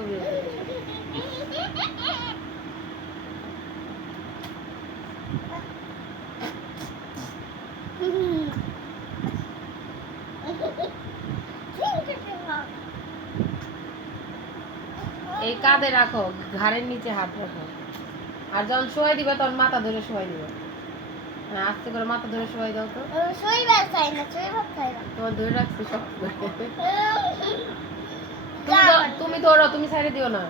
ছবি এই কাঁধে রাখো, ঘাড়ের নিচে হাত রাখো, আর যখন শোয়াই দিবে তখন মাথা ধরে শোয়াই দিবে। হ্যাঁ, আস্তে করে মাথা ধরে শোয়াই দাও তো। তোমার ধরে রাখছি সব। তুমি ধরো, তুমি ছাড়ে দিও না।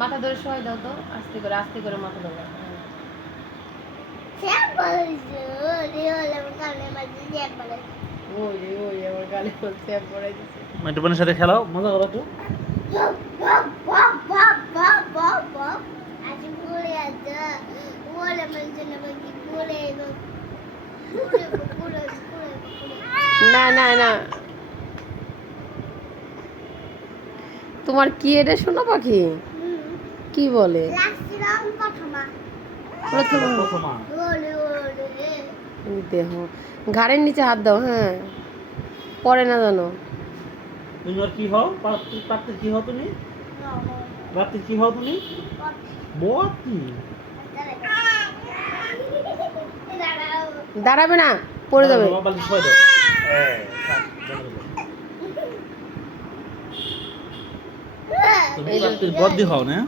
মাথা ধরে শোয়াই দাও তো, আস্তে করে মাথা ধরে রাখো। ওই আমার গালে বলছে পড়াই দিচ্ছে। মাইটুপানের সাথে খেলাও, মজা করো একটু। না না না, তোমার কি এটা শোনো পাখি কি বলে? প্রথমা দেহ ঘাড়ের নিচে হাত দাও। হ্যাঁ, পরে না জানো। তুমি আর কি হও? রাত্রে কি হও তুমি? রাত্রে কি হও তুমি? বতি। দাঁড়াবে না, পড়ে যাবে। বাবা ছয় দাও। তুমি রাত্রে বদি হও না?